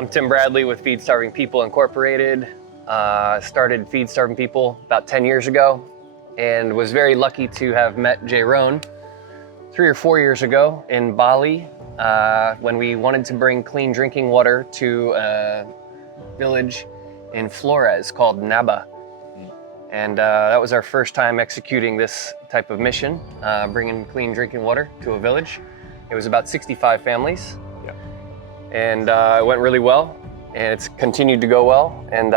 I'm Tim Bradley with Feed Starving People Incorporated. Started Feed Starving People about 10 years ago and was very lucky to have met Jeroen 3 or 4 years ago in Bali when we wanted to bring clean drinking water to a village in Flores called Naba. And that was our first time executing this type of mission, bringing clean drinking water to a village. It was about 65 families. Yeah. And it went really well, and it's continued to go well. And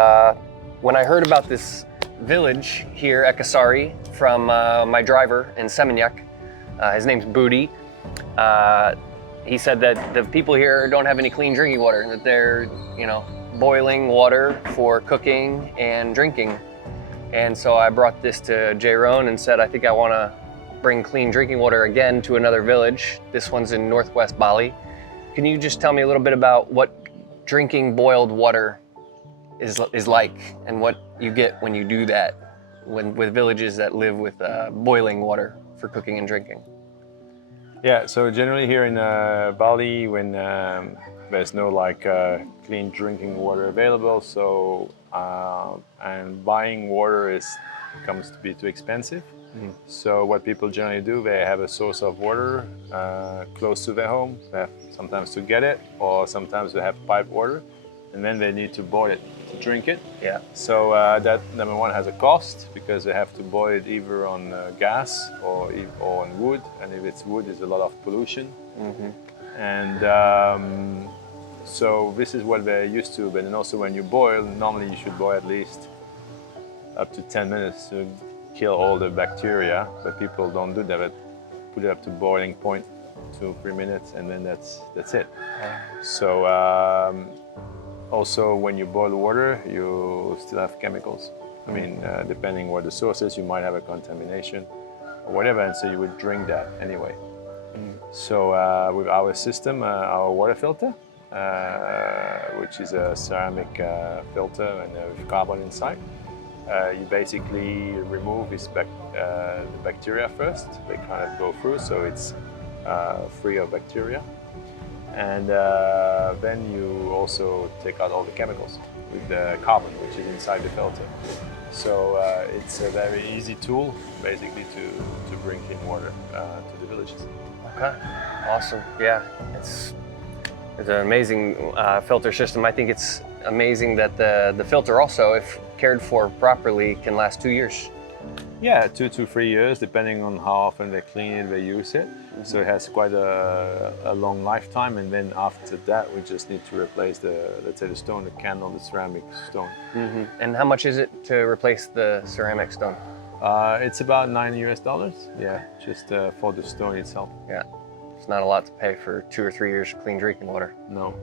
when I heard about this village here, Ekasari, from my driver in Seminyak, his name's Budi, he said that the people here don't have any clean drinking water, that they're, boiling water for cooking and drinking. And so I brought this to Jeroen and said, I think I want to bring clean drinking water again to another village. This one's in northwest Bali. Can you just tell me a little bit about what drinking boiled water is like and what you get when you do that with villages that live with boiling water for cooking and drinking? Yeah, so generally here in Bali, when there's no clean drinking water available, so and buying water comes to be too expensive. So what people generally do, they have a source of water close to their home. They have sometimes to get it, or sometimes they have pipe water, and then they need to boil it to drink it. Yeah. So that number one has a cost because they have to boil it either on gas or on wood, and if it's wood, there's a lot of pollution. And so this is what they're used to. But then also when you boil, normally you should boil at least up to 10 minutes to kill all the bacteria, but people don't do that. But put it up to boiling point, 2-3 minutes, and then that's it. So also when you boil water, you still have chemicals. I mean, depending what the source is, you might have a contamination or whatever, and so you would drink that anyway. So with our system, our water filter, which is a ceramic filter and with carbon inside, you basically remove the bacteria first. They kind of go through, so it's free of bacteria. And then you also take out all the chemicals with the carbon, which is inside the filter. So it's a very easy tool, basically, to bring clean water to the villages. Okay, awesome. Yeah, it's an amazing filter system. I think it's amazing that the filter also, if cared for properly, can last 2 years. Yeah, 2 to 3 years, depending on how often they clean it, they use it. So it has quite a long lifetime, and then after that, we just need to replace the stone, the candle, the ceramic stone. And how much is it to replace the ceramic stone? It's about $9 US. Yeah, just for the stone itself. Yeah, it's not a lot to pay for 2 or 3 years of clean drinking water. No.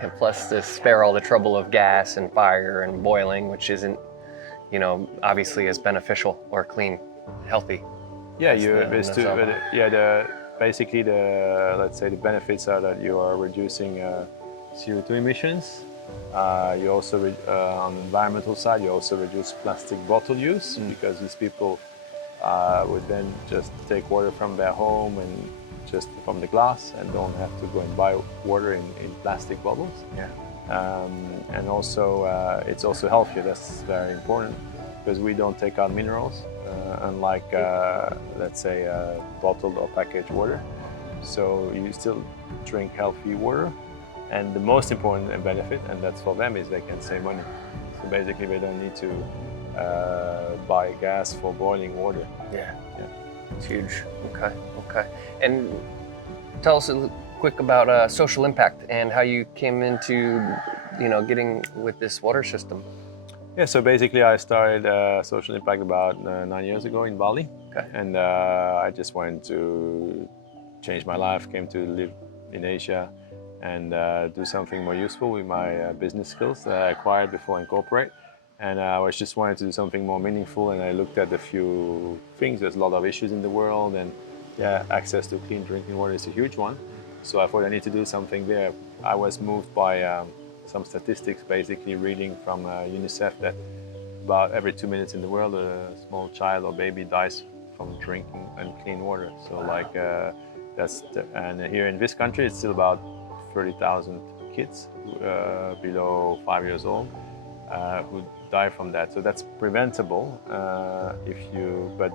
And plus to spare all the trouble of gas and fire and boiling, which isn't, obviously as beneficial or clean, healthy. Yeah, basically let's say the benefits are that you are reducing CO2 emissions. You also, on the environmental side, you also reduce plastic bottle use because these people would then just take water from their home and just from the glass and don't have to go and buy water in plastic bottles. Yeah. And also, it's also healthier. That's very important because we don't take out minerals, unlike, let's say, bottled or packaged water. So you still drink healthy water. And the most important benefit, and that's for them, is they can save money. So basically, they don't need to buy gas for boiling water. Yeah. It's huge. Okay. And tell us quick about social impact and how you came into, getting with this water system. Yeah, so basically I started Social Impact about 9 years ago in Bali. Okay. And I just wanted to change my life, came to live in Asia and do something more useful with my business skills that I acquired before Incorporate. And I was just wanted to do something more meaningful, and I looked at a few things. There's a lot of issues in the world, and access to clean drinking water is a huge one. So I thought I need to do something there. I was moved by some statistics, basically reading from UNICEF that about every 2 minutes in the world, a small child or baby dies from drinking unclean water. So and here in this country, it's still about 30,000 kids below 5 years old who die from that. So that's preventable but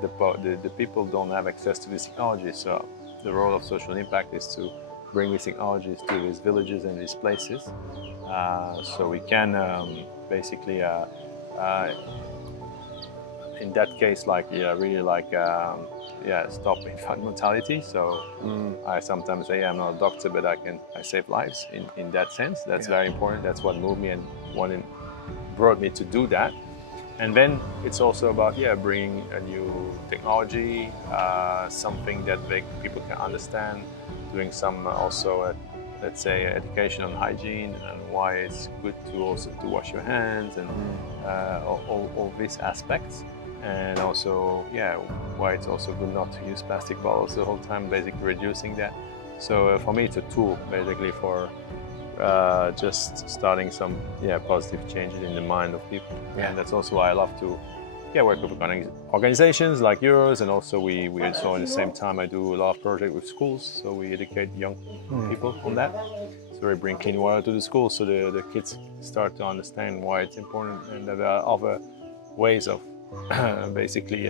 the people don't have access to this technology. So the role of social impact is to bring these technologies to these villages and these places, so we can basically, in that case, stop infant mortality. So I sometimes say I'm not a doctor, but I save lives in that sense. That's very important. That's what moved me and brought me to do that. And then it's also about bringing a new technology, something that people can understand, doing some also let's say education on hygiene and why it's good to also to wash your hands and all these aspects, and also why it's also good not to use plastic bottles the whole time, basically reducing that. So for me it's a tool basically for just starting some positive changes in the mind of people. And that's also why I love to work with organizations like yours, and also we also at the same time I do a lot of projects with schools, so we educate young people on that. So we bring clean water to the schools so the kids start to understand why it's important, and there are other ways of basically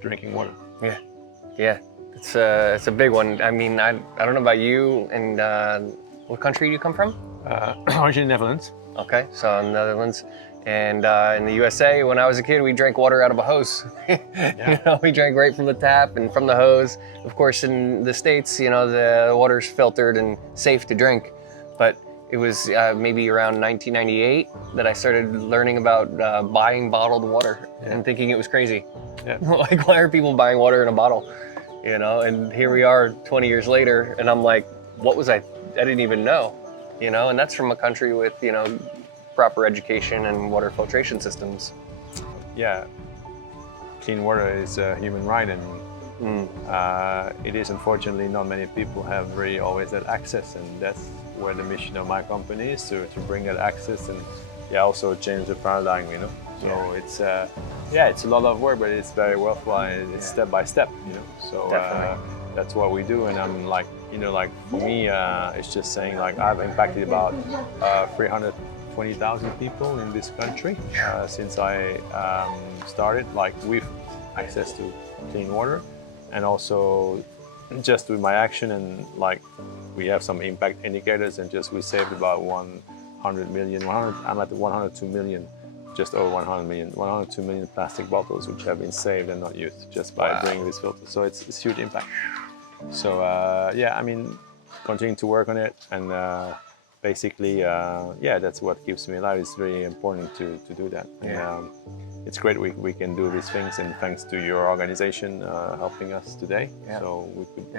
drinking water. It's a big one. I mean, I don't know about you, and what country do you come from? Originally Netherlands. Okay, so in the Netherlands. And in the USA, when I was a kid, we drank water out of a hose. We drank right from the tap and from the hose. Of course, in the States, the water's filtered and safe to drink. But it was maybe around 1998 that I started learning about buying bottled water and thinking it was crazy. Like, why are people buying water in a bottle? And here we are 20 years later, and I'm like, what was I didn't even know, and that's from a country with, proper education and water filtration systems. Clean water is a human right, and it is unfortunately not many people have really always that access, and that's where the mission of my company is to bring that access and also change the paradigm. So it's a lot of work, but it's very worthwhile. It's step by step. So that's what we do, and I'm like, for me, it's just saying like I've impacted about 320,000 people in this country since I started, like with access to clean water, and also just with my action, and like we have some impact indicators, and just we saved about 100 million. I'm at 102 million, just over 102 million plastic bottles which have been saved and not used just by bringing this filter. So it's huge impact. So I mean, continuing to work on it, and basically, that's what keeps me alive. It's really important to do that. And, it's great we can do these things, and thanks to your organization helping us today. So we could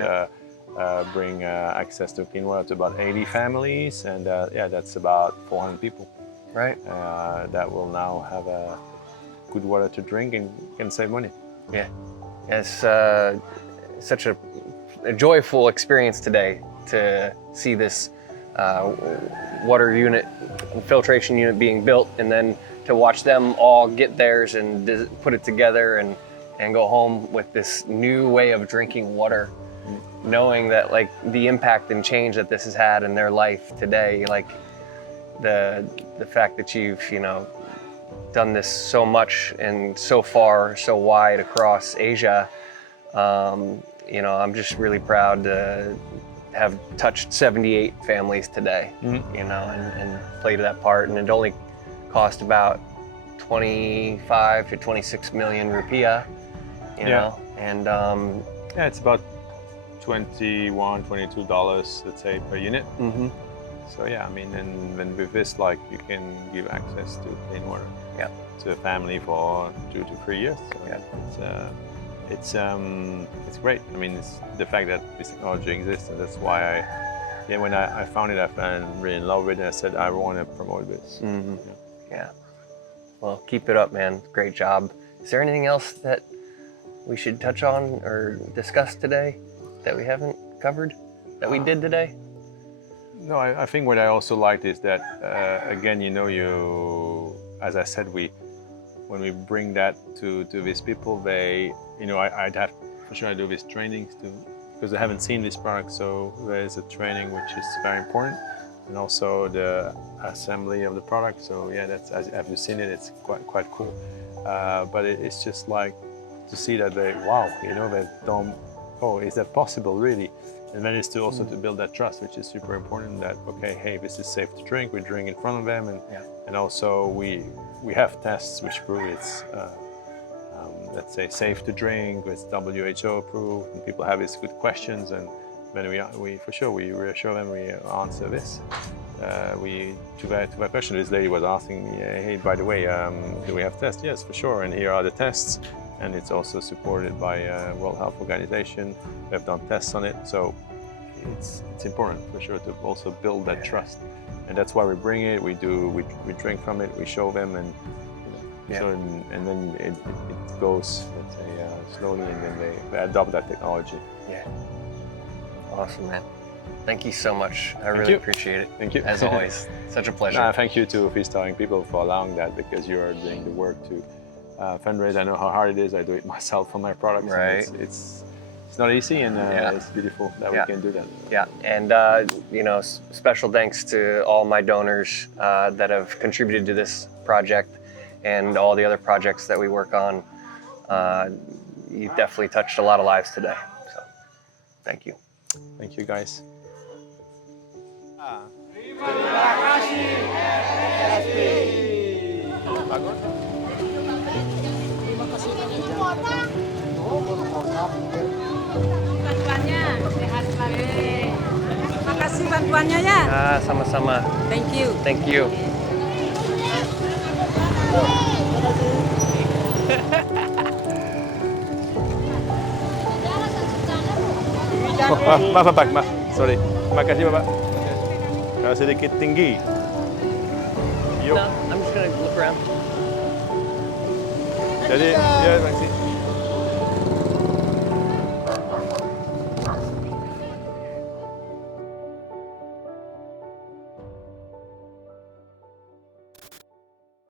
bring access to clean water to about 80 families, and that's about 400 people. Right. That will now have good water to drink and can save money. It's such a joyful experience today to see this water unit, filtration unit being built, and then to watch them all get theirs and put it together and go home with this new way of drinking water, knowing that like the impact and change that this has had in their life today, like the fact that you've done this so much and so far, so wide across Asia. I'm just really proud to have touched 78 families today, and played that part. And it only cost about 25 to 26 million rupiah, you know, and it's about $21-22, let's say, per unit. So I mean, and when with this, like, you can give access to clean water to a family for 2 to 3 years. So it's great. I mean, it's the fact that this technology exists, and that's why when I found it, I fell really in love with it. I said I want to promote this. Well, keep it up, man. Great job. Is there anything else that we should touch on or discuss today that we haven't covered, that we did today? No, I think what I also liked is that, again, as I said, when we bring that to these people, I'd have for sure I do these trainings too, because they haven't seen this product. So there is a training which is very important, and also the assembly of the product. So yeah, that's, as have you seen it? It's quite cool. But it's just like to see that they, wow, you know, they don't, oh, is that possible really? And then it's to also to build that trust, which is super important, that okay, hey, this is safe to drink, we drink in front of them, and also we have tests which prove it's let's say safe to drink, it's WHO approved, and people have these good questions, and then we for sure we reassure them, we answer this. To that question, this lady was asking me, hey, by the way, do we have tests? Yes, for sure, and here are the tests, and it's also supported by World Health Organization. We have done tests on it, so it's important for sure to also build that trust, and that's why we bring it. We drink from it, we show them, and so and then it goes, let's say, slowly, and then they adopt that technology. Yeah. Awesome, man. Thank you so much. I really appreciate it. Thank you. As always. Such a pleasure. Thank you to Freestyling People for allowing that, because you are doing the work to fundraise. I know how hard it is. I do it myself for my products. Right. It's not easy, and it's beautiful that we can do that. Yeah, and you know, special thanks to all my donors that have contributed to this project and all the other projects that we work on. You definitely touched a lot of lives today. So, thank you. Thank you, guys. Bantuannya sehat selalu. Makasih bantuannya ya. Sama-sama. Thank you. Thank you. Maaf, Pak, maaf. Sorry. Terima kasih, Bapak. Sedikit tinggi. Yuk. No, I'm just gonna look around. Jadi, ya, terima kasih.